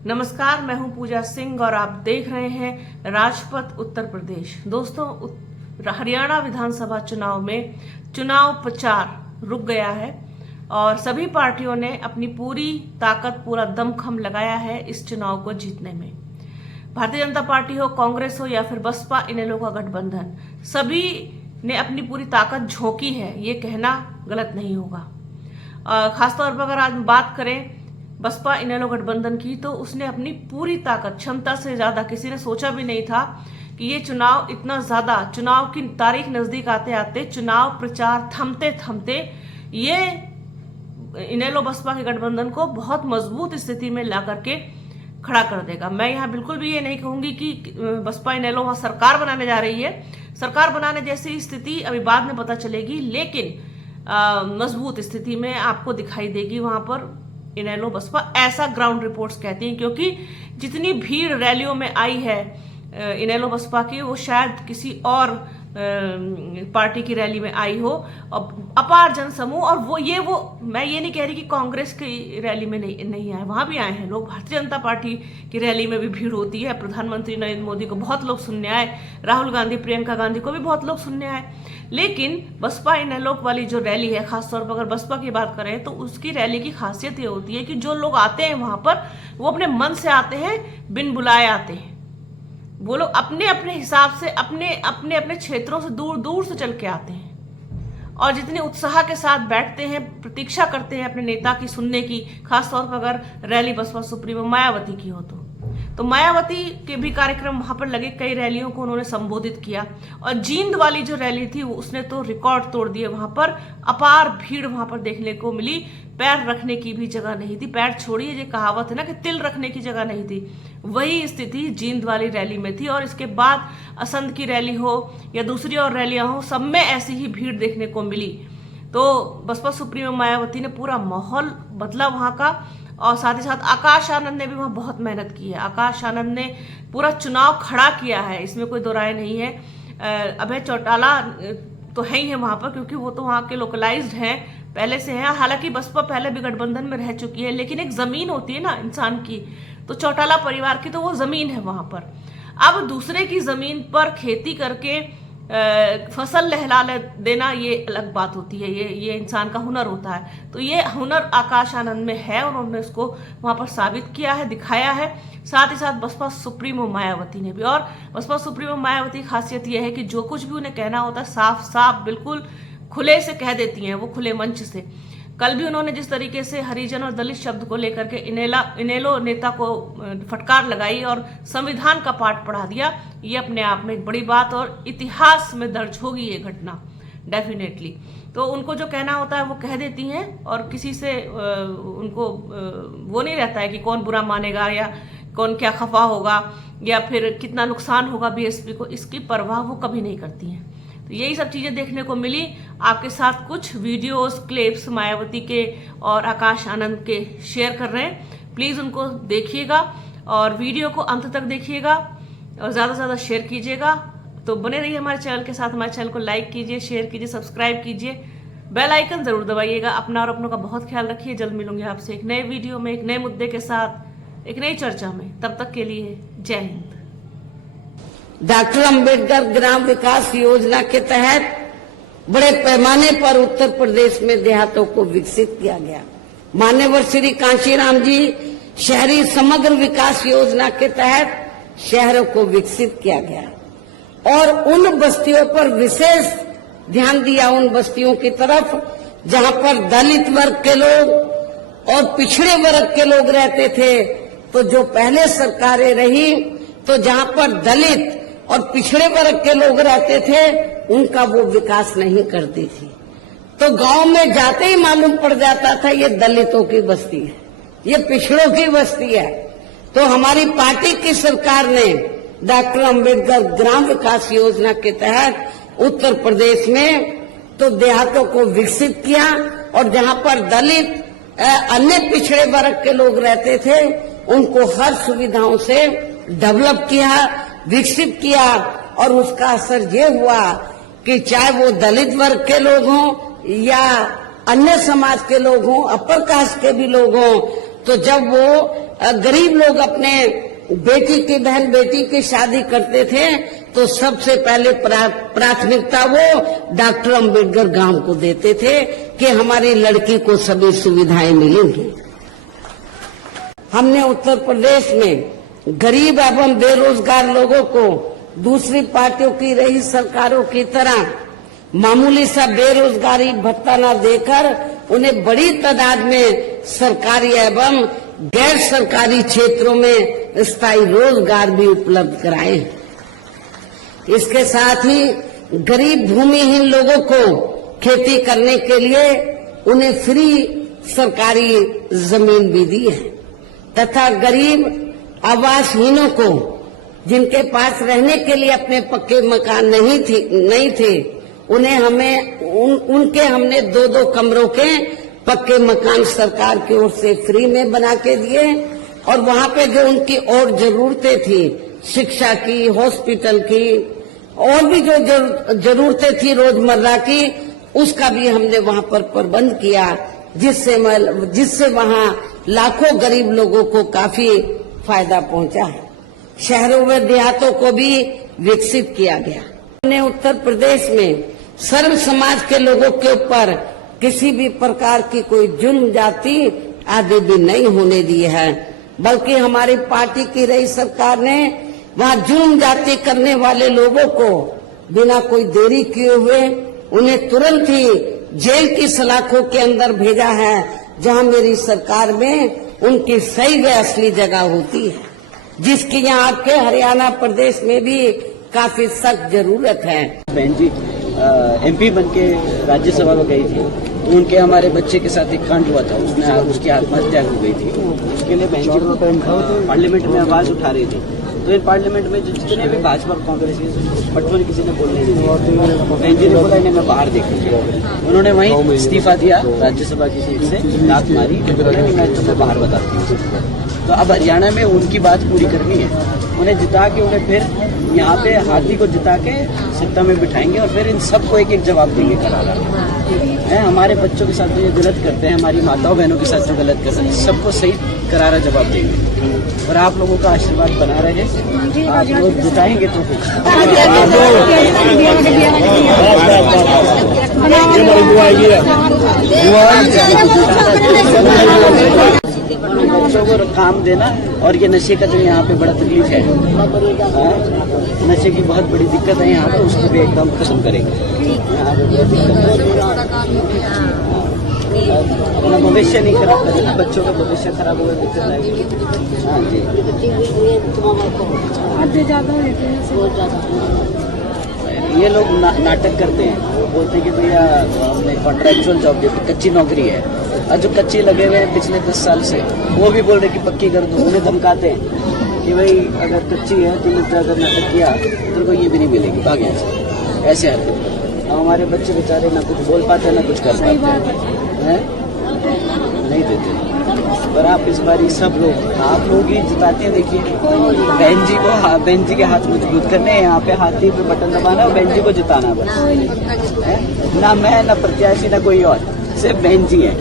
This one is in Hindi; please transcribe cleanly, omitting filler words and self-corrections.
नमस्कार, मैं हूं पूजा सिंह और आप देख रहे हैं राजपथ उत्तर प्रदेश। दोस्तों, हरियाणा विधानसभा चुनाव में चुनाव प्रचार रुक गया है और सभी पार्टियों ने अपनी पूरी ताकत, पूरा दमखम लगाया है इस चुनाव को जीतने में। भारतीय जनता पार्टी हो, कांग्रेस हो या फिर बसपा, इनेलो का गठबंधन, सभी ने अपनी पूरी ताकत झोंकी है, ये कहना गलत नहीं होगा। खासतौर पर अगर आज बात करें बसपा इनेलो गठबंधन की, तो उसने अपनी पूरी ताकत, क्षमता से ज्यादा, किसी ने सोचा भी नहीं था कि ये चुनाव इतना ज्यादा, चुनाव की तारीख नजदीक आते आते, चुनाव प्रचार थमते थमते ये इनेलो बसपा के गठबंधन को बहुत मजबूत स्थिति में ला करके खड़ा कर देगा। मैं यहाँ बिल्कुल भी ये नहीं कहूंगी कि बसपा इनेलो वहां सरकार बनाने जा रही है। सरकार बनाने जैसी स्थिति अभी बाद में पता चलेगी, लेकिन मजबूत स्थिति में आपको दिखाई देगी वहां पर इनेलो बसपा, ऐसा ग्राउंड रिपोर्ट्स कहती हैं। क्योंकि जितनी भीड़ रैलियों में आई है इनेलो बसपा की, वो शायद किसी और पार्टी की रैली में आई हो, और अपार जनसमूह। और वो मैं ये नहीं कह रही कि कांग्रेस की रैली में नहीं आए, वहां भी आए हैं लोग। भारतीय जनता पार्टी की रैली में भी भीड़ होती है। प्रधानमंत्री नरेंद्र मोदी को बहुत लोग सुनने आए, राहुल गांधी, प्रियंका गांधी को भी बहुत लोग सुनने आए। लेकिन बसपा इनेलो वाली जो रैली है, खासतौर पर अगर बसपा की बात करें, तो उसकी रैली की खासियत ये होती है कि जो लोग आते हैं वहां पर, वो अपने मन से आते हैं, बिन बुलाए आते हैं। वो लोग अपने अपने हिसाब से अपने क्षेत्रों से दूर दूर से चल के आते हैं और जितने उत्साह के साथ बैठते हैं, प्रतीक्षा करते हैं अपने नेता की सुनने की। खासतौर पर अगर रैली बसपा सुप्रीमो मायावती की हो तो मायावती के भी कार्यक्रम वहां पर लगे, कई रैलियों को उन्होंने संबोधित किया। और जींद वाली जो रैली थी उसने तो रिकॉर्ड तोड़ दिए। वहां पर अपार भीड़ वहां पर देखने को मिली, पैर रखने की भी जगह नहीं थी। पैर छोड़िए, ये कहावत है ना कि तिल रखने की जगह नहीं थी, वही स्थिति जींद वाली रैली में थी। और इसके बाद असंध की रैली हो या दूसरी और रैलियां हो, सब में ऐसी ही भीड़ देखने को मिली। तो बसपा सुप्रीमो मायावती ने पूरा माहौल बदला वहां का। और साथ ही साथ आकाश आनंद ने भी वहां बहुत मेहनत की है। आकाश आनंद ने पूरा चुनाव खड़ा किया है, इसमें कोई दो राय नहीं है। अभय चौटाला तो है ही है वहां पर, क्योंकि वो तो वहां के लोकलाइज्ड हैं, पहले से हैं। हालांकि बसपा पहले भी गठबंधन में रह चुकी है, लेकिन एक जमीन होती है ना इंसान की, तो चौटाला परिवार की तो वो जमीन है वहां पर। अब दूसरे की जमीन पर खेती करके फसल लहला देना, ये अलग बात होती है। ये इंसान का हुनर होता है। तो ये हुनर आकाश आनंद में है, उन्होंने उसको वहां पर साबित किया है, दिखाया है। साथ ही साथ बसपा सुप्रीमो मायावती ने भी। और बसपा सुप्रीमो मायावती की खासियत यह है कि जो कुछ भी उन्हें कहना होता है, साफ साफ बिल्कुल खुले से कह देती हैं, वो खुले मंच से। कल भी उन्होंने जिस तरीके से हरिजन और दलित शब्द को लेकर के इनेलो नेता को फटकार लगाई और संविधान का पाठ पढ़ा दिया, ये अपने आप में एक बड़ी बात और इतिहास में दर्ज होगी ये घटना डेफिनेटली। तो उनको जो कहना होता है वो कह देती हैं, और किसी से उनको वो नहीं रहता है कि कौन बुरा मानेगा या कौन क्या खफा होगा या फिर कितना नुकसान होगा बीएसपी को, इसकी परवाह वो कभी नहीं करती हैं। तो यही सब चीजें देखने को मिली। आपके साथ कुछ वीडियोस, क्लिप्स मायावती के और आकाश आनंद के शेयर कर रहे हैं। प्लीज उनको देखिएगा और वीडियो को अंत तक देखिएगा और ज्यादा से ज्यादा शेयर कीजिएगा। तो बने रहिए हमारे चैनल के साथ। हमारे चैनल को लाइक कीजिए, शेयर कीजिए, सब्सक्राइब कीजिए, बेल आइकन जरूर दबाइएगा। अपना और अपनों का बहुत ख्याल रखिए। जल्द मिलूंगी आपसे एक नए वीडियो में, एक नए मुद्दे के साथ, एक नई चर्चा में। तब तक के लिए जय हिंद। डॉक्टर अंबेडकर ग्राम विकास योजना के तहत बड़े पैमाने पर उत्तर प्रदेश में देहातों को विकसित किया गया। मान्यवर श्री कांशीराम जी शहरी समग्र विकास योजना के तहत शहरों को विकसित किया गया और उन बस्तियों पर विशेष ध्यान दिया, उन बस्तियों की तरफ जहां पर दलित वर्ग के लोग और पिछड़े वर्ग के लोग रहते थे। तो जो पहले सरकारें रही, तो जहां पर दलित और पिछड़े वर्ग के लोग रहते थे, उनका वो विकास नहीं करती थी। तो गांव में जाते ही मालूम पड़ जाता था ये दलितों की बस्ती है, ये पिछड़ों की बस्ती है। तो हमारी पार्टी की सरकार ने डॉक्टर अंबेडकर ग्राम विकास योजना के तहत उत्तर प्रदेश में तो देहातों को विकसित किया और जहां पर दलित अन्य पिछड़े वर्ग के लोग रहते थे, उनको हर सुविधाओं से डेवलप किया, विकसित किया। और उसका असर ये हुआ कि चाहे वो दलित वर्ग के लोग हों या अन्य समाज के लोग हों, अपर कास्ट के भी लोग हों, तो जब वो गरीब लोग अपने बेटी की बहन बेटी की शादी करते थे तो सबसे पहले प्राथमिकता वो डॉक्टर अंबेडकर गांव को देते थे कि हमारी लड़की को सभी सुविधाएं मिलेंगी। हमने उत्तर प्रदेश में गरीब एवं बेरोजगार लोगों को दूसरी पार्टियों की रही सरकारों की तरह मामूली सा बेरोजगारी भत्ता न देकर उन्हें बड़ी तादाद में सरकारी एवं गैर सरकारी क्षेत्रों में स्थायी रोजगार भी उपलब्ध कराए। इसके साथ ही गरीब भूमिहीन लोगों को खेती करने के लिए उन्हें फ्री सरकारी जमीन भी दी है तथा गरीब आवासहीनों को जिनके पास रहने के लिए अपने पक्के मकान नहीं थे उनके हमने 2-2 कमरों के पक्के मकान सरकार की ओर से फ्री में बना के दिए और वहाँ पे जो उनकी और जरूरतें थी शिक्षा की, हॉस्पिटल की और भी जो जरूरतें थी रोजमर्रा की उसका भी हमने वहाँ पर प्रबंध किया जिससे वहाँ लाखों गरीब लोगों को काफी फायदा पहुंचा है। शहरों व देहातों को भी विकसित किया गया। हमने उत्तर प्रदेश में सर्व समाज के लोगों के ऊपर किसी भी प्रकार की कोई जुल्म जाति आदि भी नहीं होने दी है, बल्कि हमारी पार्टी की रही सरकार ने वहाँ जुल्म जाति करने वाले लोगों को बिना कोई देरी किए हुए उन्हें तुरंत ही जेल की सलाखों के अंदर भेजा है, जहाँ मेरी सरकार में उनकी सही व असली जगह होती है, जिसकी यहाँ आपके हरियाणा प्रदेश में भी काफी सख्त जरूरत है। बहन जी MP बन के राज्यसभा में गई थी तो उनके हमारे बच्चे के साथ एक कांड हुआ था, उसकी आत्महत्या हो गई थी। उसके लिए बहन जी पार्लियामेंट में आवाज उठा रही थी। तो इन पार्लियामेंट में जितने भी भाजपा और कांग्रेस पटवन किसी ने बोलने नहीं दिया। बहन जी ने बोला इन्हें मैं बाहर देखूंगी। उन्होंने वहीं इस्तीफा दिया, राज्यसभा की सीट से लात मारी, मैं तुम्हें बाहर बताती हूँ। तो अब हरियाणा में उनकी बात पूरी करनी है, उन्हें जिता के उन्हें फिर यहाँ पे हाथी को जिता के सत्ता में बिठाएंगे और फिर इन सबको एक एक जवाब देंगे करारा है। हमारे बच्चों के साथ जो ये गलत करते हैं, हमारी माताओं बहनों के साथ जो गलत करते हैं, सबको सही करारा जवाब देंगे और आप लोगों का आशीर्वाद बना रहे। आप लोग जिताएंगे तो बच्चों को काम देना और ये नशे का जो यहाँ पे बड़ा तकलीफ है, नशे की बहुत बड़ी दिक्कत है यहाँ पे, उसको भी एकदम खत्म करेंगे। अपना भविष्य नहीं खराब करेगा, बच्चों का भविष्य खराब होगा, दिक्कत आएगी। हाँ जी, ये लोग नाटक करते हैं, वो बोलते हैं कि भैया हमने कॉन्ट्रैक्चुअल जॉब देते, कच्ची नौकरी है, और जो कच्चे लगे हुए हैं पिछले 10 साल से वो भी बोल रहे कि पक्की कर दो। उन्हें धमकाते हैं कि भाई अगर कच्ची है तो अगर नाटक किया तो को ये भी नहीं मिलेगी, भाग यहाँ से। ऐसे हरकत हमारे बच्चे बेचारे ना कुछ बोल पाते ना कुछ कर पाते हैं, नहीं देते। पर आप इस बार सब लोग आप लोग ही जिताते हैं। देखिए बहन जी के हाथ मजबूत करने, यहाँ पे हाथी पे बटन दबाना और बहन जी को जिताना बस। ना मैं, ना प्रत्याशी, ना कोई और, सिर्फ बहन जी है।